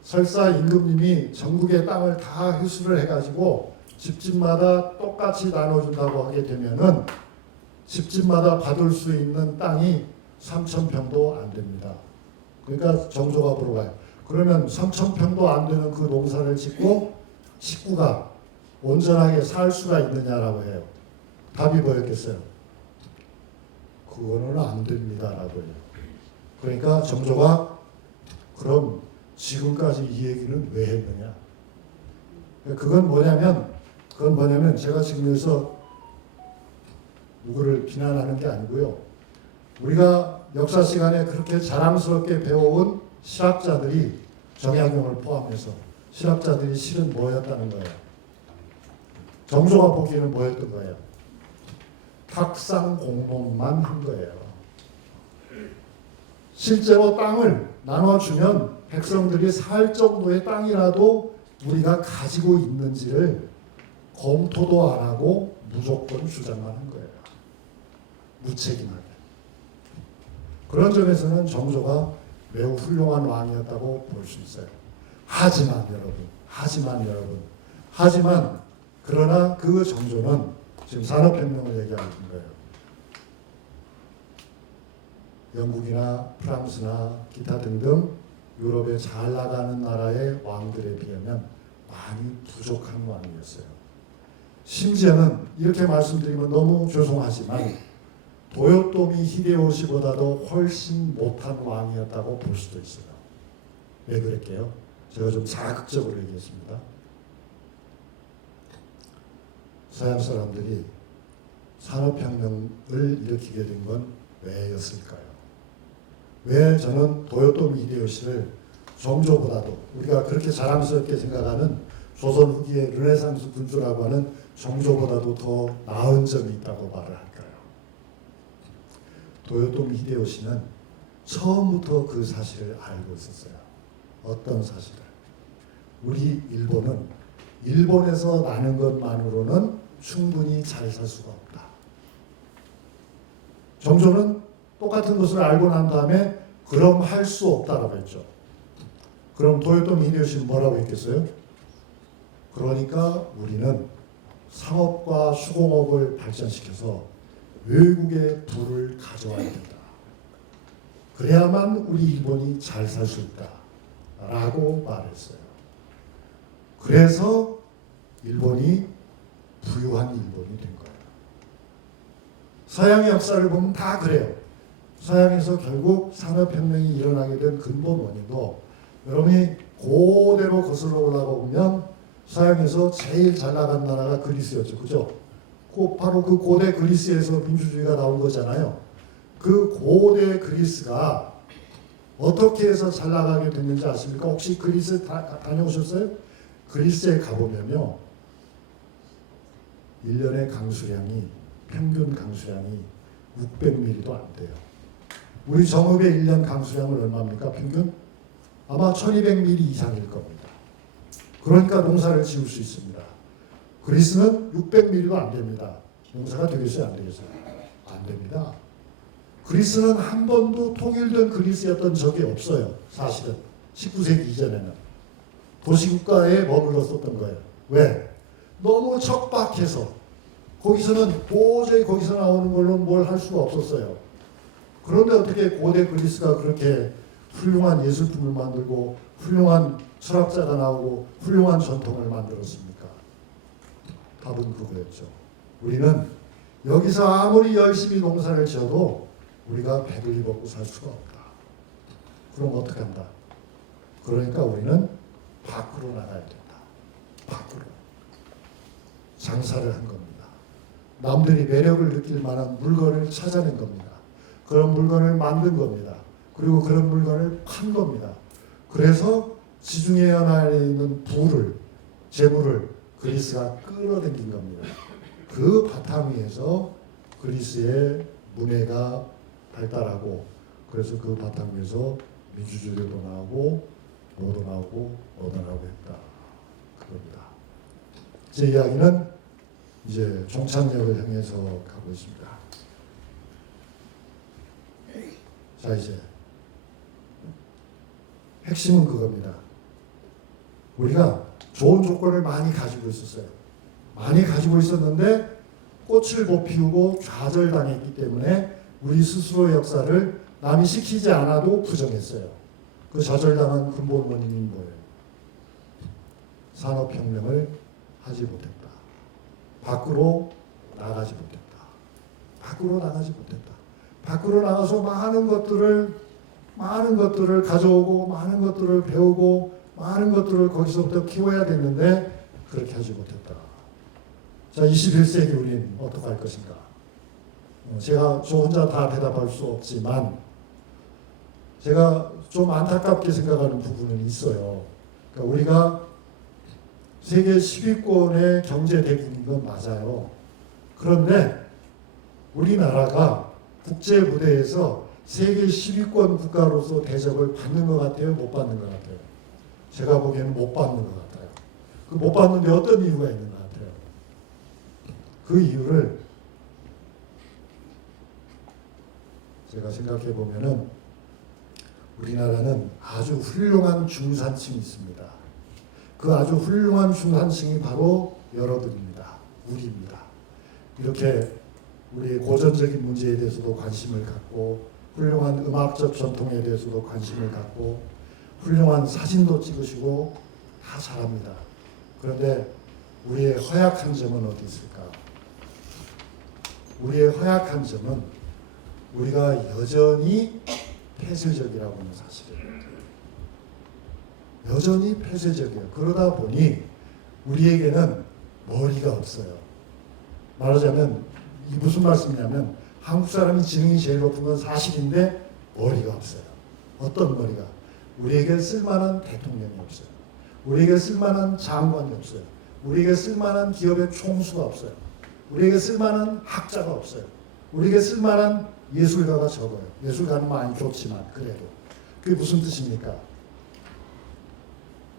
설사 임금님이 전국의 땅을 다 회수를 해가지고 집집마다 똑같이 나눠준다고 하게 되면은 집집마다 받을 수 있는 땅이 3,000평도 안 됩니다. 그러니까 정조가 물어봐요. 그러면 3,000평도 안 되는 그 농사를 짓고 식구가 온전하게 살 수가 있느냐라고 해요. 답이 뭐였겠어요? 그거는 안 됩니다라고 해요. 그러니까 정조가 그럼 지금까지 이 얘기는 왜 했느냐? 그건 뭐냐면 제가 지금 여기서 누구를 비난하는 게 아니고요. 우리가 역사 시간에 그렇게 자랑스럽게 배워온 실학자들이, 정약용을 포함해서 실학자들이 실은 뭐였다는 거예요? 정조가 보기에는 뭐였던 거예요? 탁상 공론만 한 거예요. 실제로 땅을 나눠주면 백성들이 살 정도의 땅이라도 우리가 가지고 있는지를 검토도 안 하고 무조건 주장만 한 거예요. 무책임하게. 그런 점에서는 정조가 매우 훌륭한 왕이었다고 볼 수 있어요. 하지만 그러나 그 정조는 지금 산업혁명을 얘기하는 거예요. 영국이나 프랑스나 기타 등등 유럽에 잘 나가는 나라의 왕들에 비하면 많이 부족한 왕이었어요. 심지어는 이렇게 말씀드리면 너무 죄송하지만 도요토미 히데요시보다도 훨씬 못한 왕이었다고 볼 수도 있어요. 왜 그럴게요? 제가 좀 자극적으로 얘기했습니다. 서양 사람들이 산업혁명을 일으키게 된 건 왜였을까요? 왜 저는 도요토미 히데요시를 정조보다도 우리가 그렇게 자랑스럽게 생각하는 조선 후기의 르네상스 군주라고 하는 정조보다도 더 나은 점이 있다고 말을 할까요? 도요토미 히데요시는 처음부터 그 사실을 알고 있었어요. 어떤 사실을? 우리 일본은 일본에서 나는 것만으로는 충분히 잘 살 수가 없다. 정조는 똑같은 것을 알고 난 다음에 그럼 할 수 없다라고 했죠. 그럼 도요토미 히데요시는 뭐라고 했겠어요? 그러니까 우리는 상업과 수공업을 발전시켜서 외국의 부를 가져와야 된다. 그래야만 우리 일본이 잘 살 수 있다. 라고 말했어요. 그래서 일본이 부유한 일본이 된 거예요. 서양의 역사를 보면 다 그래요. 서양에서 결국 산업혁명이 일어나게 된 근본 원인도 여러분이 그대로 거슬러 올라가 보면 서양에서 제일 잘 나간 나라가 그리스였죠. 그죠? 바로 그 고대 그리스에서 민주주의가 나온 거잖아요. 그 고대 그리스가 어떻게 해서 잘 나가게 됐는지 아십니까? 혹시 그리스 다녀오셨어요? 그리스에 가보면요. 1년의 강수량이 평균 강수량이 600mm도 안 돼요. 우리 정읍의 1년 강수량은 얼마입니까? 평균? 아마 1200mm 이상일 겁니다. 그러니까 농사를 지을 수 있습니다. 그리스는 600mm도 안 됩니다. 농사가 되겠어요? 안 되겠어요? 안 됩니다. 그리스는 한 번도 통일된 그리스였던 적이 없어요. 사실은 19세기 이전에는 도시국가에 머물렀었던 거예요. 왜? 너무 척박해서 거기서는 도저히 거기서 나오는 걸로는 뭘 할 수가 없었어요. 그런데 어떻게 고대 그리스가 그렇게 훌륭한 예술품을 만들고 훌륭한 철학자가 나오고 훌륭한 전통을 만들었습니까? 답은 그거였죠. 우리는 여기서 아무리 열심히 농사를 지어도 우리가 배불리 먹고 살 수가 없다. 그럼 어떻게 한다? 그러니까 우리는 밖으로 나가야 된다. 밖으로. 장사를 한 겁니다. 남들이 매력을 느낄 만한 물건을 찾아낸 겁니다. 그런 물건을 만든 겁니다. 그리고 그런 물건을 판 겁니다. 그래서 지중해 연안에 있는 부를, 재물을 그리스가 끌어당긴 겁니다. 그 바탕 위에서 그리스의 문해가 발달하고 그래서 그 바탕 위에서 민주주의도 나오고 뭐도 나오고 뭐도 나오고 했다. 그겁니다. 제 이야기는 이제 종착역을 향해서 가고 있습니다. 자, 이제 핵심은 그겁니다. 우리가 좋은 조건을 많이 가지고 있었어요. 많이 가지고 있었는데 꽃을 못 피우고 좌절당했기 때문에 우리 스스로의 역사를 남이 시키지 않아도 부정했어요. 그 좌절당한 근본 원인이 뭐예요? 산업혁명을 하지 못했다. 밖으로 나가지 못했다. 밖으로 나가지 못했다. 밖으로 나가서 많은 것들을 가져오고 많은 것들을 배우고 많은 것들을 거기서부터 키워야 됐는데 그렇게 하지 못했다. 자, 21세기 우리는 어떻게 할 것인가? 제가 저 혼자 다 대답할 수 없지만 제가 좀 안타깝게 생각하는 부분은 있어요. 그러니까 우리가 세계 10위권의 경제 대국인 건 맞아요. 그런데 우리나라가 국제 무대에서 세계 10위권 국가로서 대접을 받는 것 같아요? 못 받는 것 같아요? 제가 보기에는 못 받는 것 같아요. 그 못 받는데 어떤 이유가 있는 것 같아요? 그 이유를 제가 생각해 보면은 우리나라는 아주 훌륭한 중산층이 있습니다. 그 아주 훌륭한 중산층이 바로 여러분입니다. 우리입니다. 이렇게 우리의 고전적인 문제에 대해서도 관심을 갖고 훌륭한 음악적 전통에 대해서도 관심을 갖고 훌륭한 사진도 찍으시고 다 잘합니다. 그런데 우리의 허약한 점은 어디 있을까? 우리의 허약한 점은 우리가 여전히 폐쇄적이라고 하는 사실이에요. 여전히 폐쇄적이에요. 그러다 보니 우리에게는 머리가 없어요. 말하자면 이 무슨 말씀이냐면 한국 사람이 지능이 제일 높은 건 사실인데 머리가 없어요. 어떤 머리가? 우리에게 쓸만한 대통령이 없어요. 우리에게 쓸만한 장관이 없어요. 우리에게 쓸만한 기업의 총수가 없어요. 우리에게 쓸만한 학자가 없어요. 우리에게 쓸만한 예술가가 적어요. 예술가는 많이 좋지만 그래도. 그게 무슨 뜻입니까?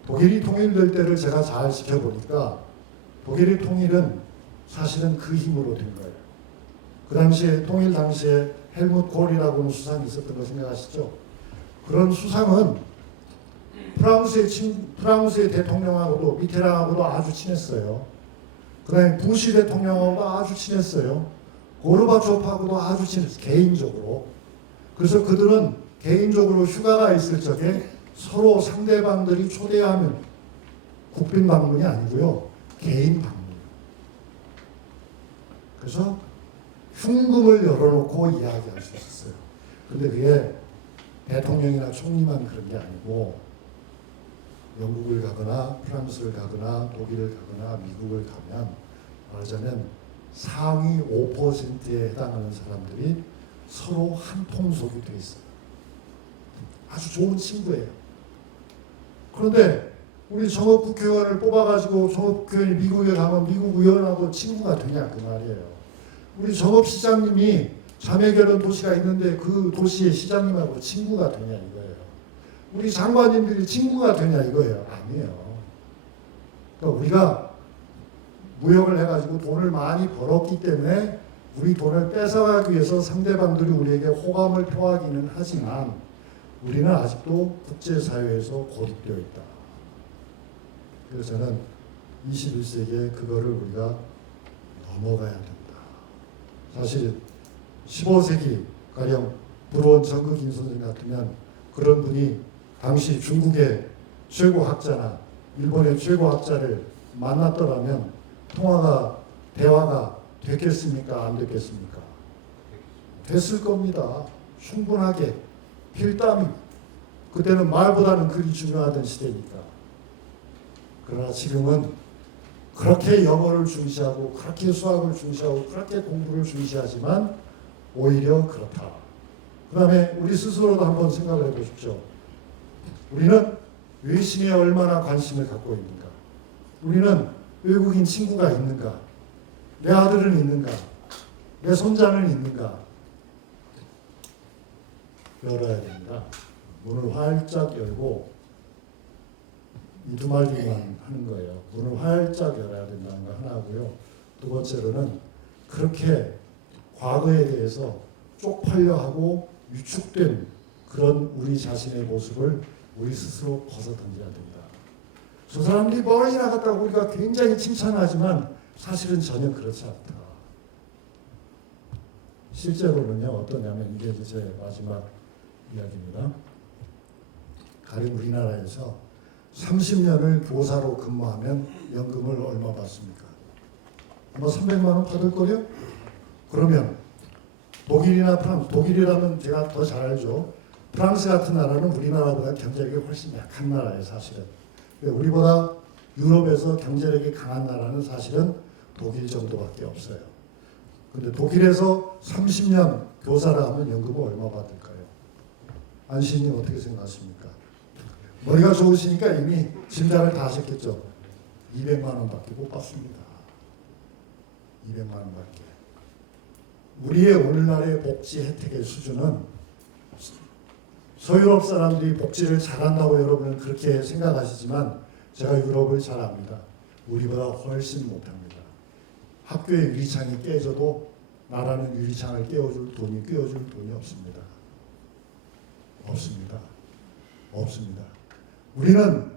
독일이 통일될 때를 제가 잘 지켜보니까 독일의 통일은 사실은 그 힘으로 된 거예요. 그 당시에 통일 당시에 헬무트 콜이라고 하는 수상이 있었던 거 생각하시죠? 그런 수상은 프랑스의 대통령하고도 미테랑하고도 아주 친했어요. 그 다음에 부시 대통령하고도 아주 친했어요. 고르바초프하고도 아주 친했어요. 개인적으로. 그래서 그들은 개인적으로 휴가가 있을 적에 서로 상대방들이 초대하면 국빈 방문이 아니고요. 개인 방문. 그래서 흉금을 열어놓고 이야기할 수 있었어요. 근데 그게 대통령이나 총리만 그런 게 아니고 영국을 가거나 프랑스를 가거나 독일을 가거나 미국을 가면 말하자면 상위 5%에 해당하는 사람들이 서로 한 통속이 돼 있어요. 아주 좋은 친구예요. 그런데 우리 정읍국회의원을 뽑아가지고 정읍국회의원이 미국에 가면 미국 의원하고 친구가 되냐 그 말이에요. 우리 정읍시장님이 자매결혼 도시가 있는데 그 도시의 시장님하고 친구가 되냐 이거예요. 우리 장관님들이 친구가 되냐 이거예요. 아니에요. 그러니까 우리가 무역을 해가지고 돈을 많이 벌었기 때문에 우리 돈을 뺏어가기 위해서 상대방들이 우리에게 호감을 표하기는 하지만 우리는 아직도 국제사회에서 고립되어 있다. 그래서 저는 21세기에 그거를 우리가 넘어가야 된다. 사실 15세기가량 불원 정극인 선생 같으면 그런 분이 당시 중국의 최고 학자나 일본의 최고 학자를 만났더라면 대화가 됐겠습니까? 안 됐겠습니까? 됐을 겁니다. 충분하게. 필담. 그때는 말보다는 글이 중요하던 시대니까. 그러나 지금은 그렇게 영어를 중시하고 그렇게 수학을 중시하고 그렇게 공부를 중시하지만 오히려 그렇다. 그 다음에 우리 스스로도 한번 생각을 해보십시오. 우리는 외신에 얼마나 관심을 갖고 있는가? 우리는 외국인 친구가 있는가? 내 아들은 있는가? 내 손자는 있는가? 열어야 됩니다. 문을 활짝 열고 이 두 마디만 하는 거예요. 문을 활짝 열어야 된다는 거 하나고요. 두 번째로는 그렇게 과거에 대해서 쪽팔려 하고 위축된 그런 우리 자신의 모습을 우리 스스로 벗어 던져야 된다. 저 사람들이 멀리 나갔다고 우리가 굉장히 칭찬하지만 사실은 전혀 그렇지 않다. 실제로는요, 어떠냐면 이게 제 마지막 이야기입니다. 가령 우리나라에서 30년을 교사로 근무하면 연금을 얼마 받습니까? 아마 300만 원 받을 거요? 그러면 독일이나 프랑스, 독일이라면 제가 더 잘 알죠. 프랑스 같은 나라는 우리나라보다 경제력이 훨씬 약한 나라예요, 사실은. 우리보다 유럽에서 경제력이 강한 나라는 사실은 독일 정도밖에 없어요. 근데 독일에서 30년 교사를 하면 연금을 얼마 받을까요? 안시님 어떻게 생각하십니까? 머리가 좋으시니까 이미 진단을 다 하셨겠죠. 200만 원밖에 못 받습니다. 200만 원밖에. 우리의 오늘날의 복지 혜택의 수준은 서유럽 사람들이 복지를 잘한다고 여러분은 그렇게 생각하시지만 제가 유럽을 잘 압니다. 우리보다 훨씬 못합니다. 학교의 유리창이 깨져도 나라는 유리창을 꿰어줄 돈이 없습니다. 없습니다. 우리는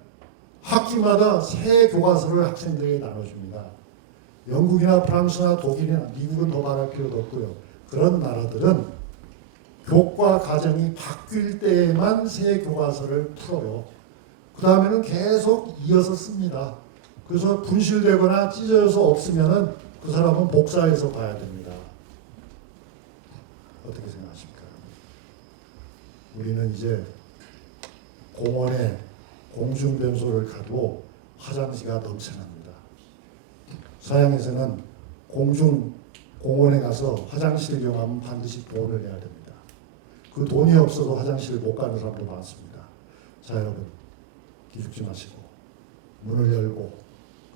학기마다 새 교과서를 학생들에게 나눠줍니다. 영국이나 프랑스나 독일이나 미국은 더 말할 필요도 없고요. 그런 나라들은 교과 과정이 바뀔 때에만 새 교과서를 풀어요. 그 다음에는 계속 이어서 씁니다. 그래서 분실되거나 찢어져서 없으면은 그 사람은 복사해서 봐야 됩니다. 어떻게 생각하십니까? 우리는 이제 공원에 공중변소를 가도 화장지가 넘쳐납니다. 서양에서는 공원에 가서 화장실 이용하면 반드시 돈을 내야 됩니다. 그 돈이 없어도 화장실을 못 가는 사람도 많습니다. 자, 여러분, 기죽지 마시고 문을 열고,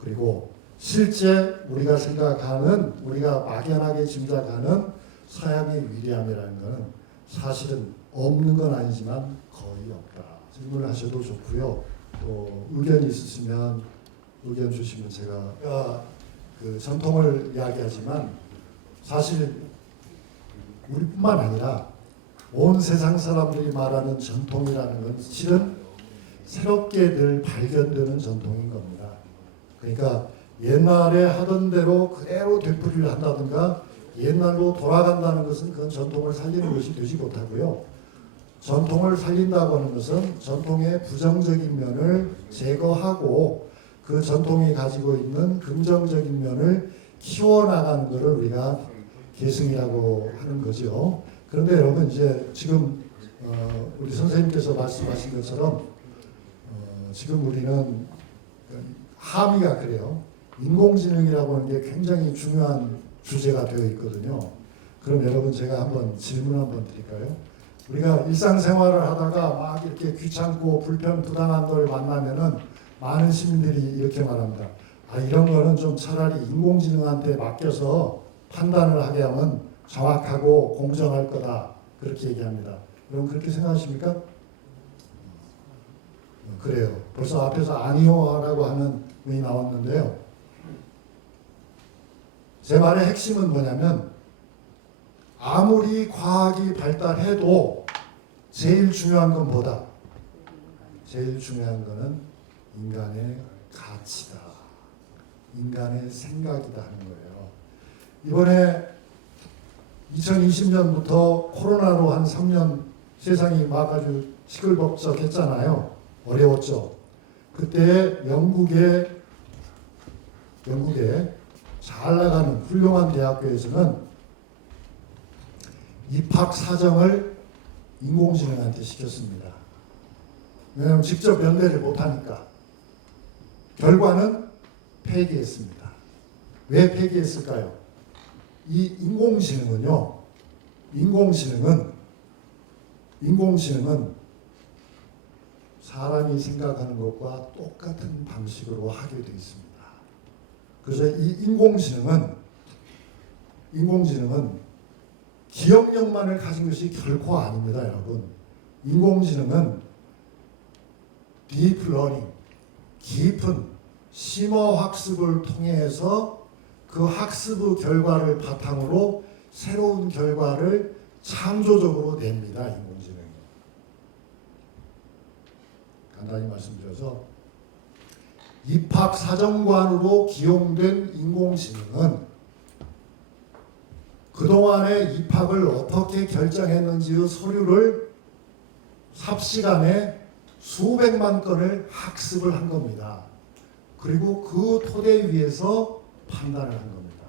그리고 실제 우리가 생각하는, 우리가 막연하게 짐작하는 서양의 위대함이라는 것은 사실은 없는 건 아니지만 거의 없다. 질문을 하셔도 좋고요. 또 의견이 있으시면 의견 주시면 제가 그 전통을 이야기하지만 사실 우리뿐만 아니라 온 세상 사람들이 말하는 전통이라는 건 실은 새롭게 늘 발견되는 전통인 겁니다. 그러니까 옛날에 하던 대로 그대로 되풀이를 한다든가 옛날로 돌아간다는 것은 그건 전통을 살리는 것이 되지 못하고요. 전통을 살린다고 하는 것은 전통의 부정적인 면을 제거하고 그 전통이 가지고 있는 긍정적인 면을 키워나가는 것을 우리가 계승이라고 하는 거죠. 그런데 여러분, 이제 지금 우리 선생님께서 말씀하신 것처럼 지금 우리는 함의가 그래요. 인공지능이라고 하는 게 굉장히 중요한 주제가 되어 있거든요. 그럼 여러분, 제가 한번 질문 한번 드릴까요? 우리가 일상생활을 하다가 막 이렇게 귀찮고 부당한 걸 만나면은 많은 시민들이 이렇게 말합니다. 아, 이런 거는 좀 차라리 인공지능한테 맡겨서 판단을 하게 하면 정확하고 공정할 거다. 그렇게 얘기합니다. 여러분, 그렇게 생각하십니까? 그래요. 벌써 앞에서 아니요라고 하는 분이 나왔는데요. 제 말의 핵심은 뭐냐면 아무리 과학이 발달해도 제일 중요한 건 뭐다? 제일 중요한 거는 인간의 가치다. 인간의 생각이다 하는 거예요. 이번에 2020년부터 코로나로 한 3년 세상이 막 아주 시끌벅적했잖아요. 어려웠죠. 그때 영국의 잘 나가는 훌륭한 대학교에서는 입학 사정을 인공지능한테 시켰습니다. 왜냐하면 직접 연대를 못하니까. 결과는 폐기했습니다. 왜 폐기했을까요? 이 인공지능은 사람이 생각하는 것과 똑같은 방식으로 하게 되어 있습니다. 그래서 이 인공지능은 기억력만을 가진 것이 결코 아닙니다, 여러분. 인공지능은 딥 러닝, 깊은 심어 학습을 통해서 그 학습의 결과를 바탕으로 새로운 결과를 창조적으로 냅니다, 인공지능이. 간단히 말씀드려서 입학사정관으로 기용된 인공지능은 그동안의 입학을 어떻게 결정했는지의 서류를 삽시간에 수백만 건을 학습을 한 겁니다. 그리고 그 토대 위에서 판단을 한 겁니다.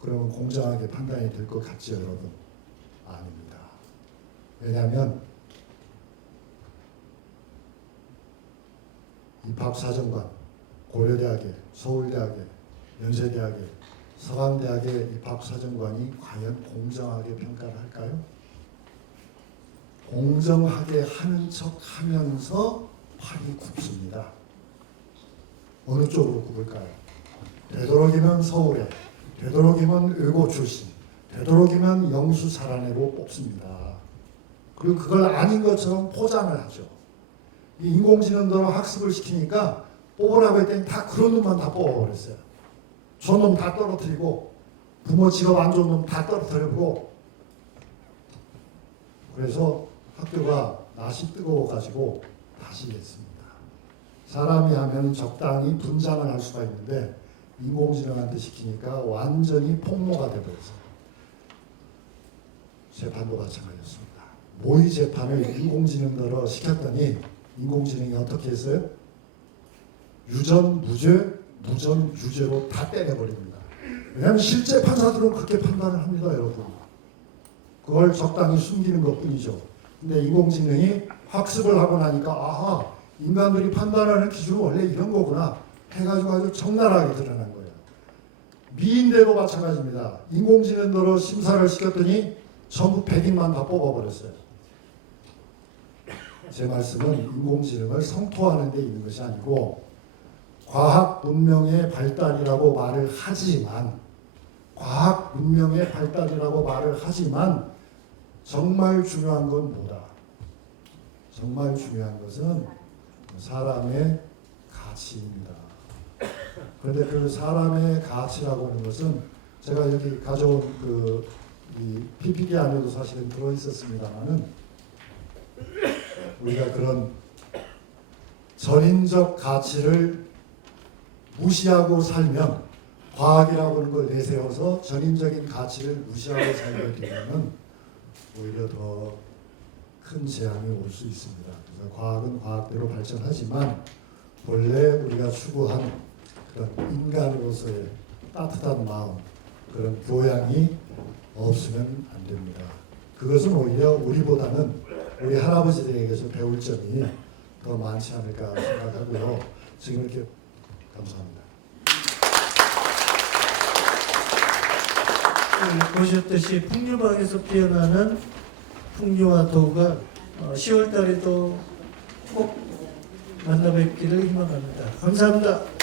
그러면 공정하게 판단이 될 것 같죠, 여러분? 아닙니다. 왜냐하면 입학사정관, 고려대학에, 서울대학에, 연세대학에, 서강대학의 입학사정관이 과연 공정하게 평가를 할까요? 공정하게 하는 척 하면서 팔이 굽습니다. 어느 쪽으로 굽을까요? 되도록이면 서울에, 되도록이면 의고 출신, 되도록이면 영수 잘하내고 뽑습니다. 그리고 그걸 아닌 것처럼 포장을 하죠. 이 인공지능대로 학습을 시키니까 뽑으라고 했더니 다 그런 놈만 다 뽑아버렸어요. 저놈 다 떨어뜨리고 부모 직업 안 좋은 놈 다 떨어뜨리고, 그래서 학교가 낯이 뜨거워가지고 다시 했습니다. 사람이 하면 적당히 분장을 할 수가 있는데 인공지능한테 시키니까 완전히 폭로가 되버렸어요. 재판도 마찬가지였습니다. 모의 재판을 인공지능으로 시켰더니 인공지능이 어떻게 했어요? 유전 무죄, 무전 유죄로 다 때려버립니다. 왜냐하면 실제 판사들은 그렇게 판단을 합니다, 여러분. 그걸 적당히 숨기는 것뿐이죠. 근데 인공지능이 학습을 하고 나니까 아하, 인간들이 판단하는 기준은 원래 이런 거구나 해가지고 아주 적나라하게 드러난 거예요. 미인대도 마찬가지입니다. 인공지능으로 심사를 시켰더니 전부 백인만 다 뽑아버렸어요. 제 말씀은 인공지능을 성토하는 데 있는 것이 아니고 과학 문명의 발달이라고 말을 하지만 정말 중요한 건 뭐다? 정말 중요한 것은 사람의 가치입니다. 그런데 그 사람의 가치라고 하는 것은 제가 여기 가져온 이 PPT 안에도 사실은 들어있었습니다만은 우리가 그런 전인적 가치를 무시하고 살면 과학이라고 하는 걸 내세워서 전인적인 가치를 무시하고 살게 되면 오히려 더 큰 재앙이 올 수 있습니다. 그래서 과학은 과학대로 발전하지만 본래 우리가 추구한 그런 인간으로서의 따뜻한 마음, 그런 교양이 없으면 안 됩니다. 그것은 오히려 우리보다는 우리 할아버지들에게서 배울 점이 더 많지 않을까 생각하고요. 지금 이렇게 감사합니다. 보셨듯이 풍류박에서 피어나는 풍류와 도가 10월 달에도 꼭 만나 뵙기를 희망합니다. 감사합니다.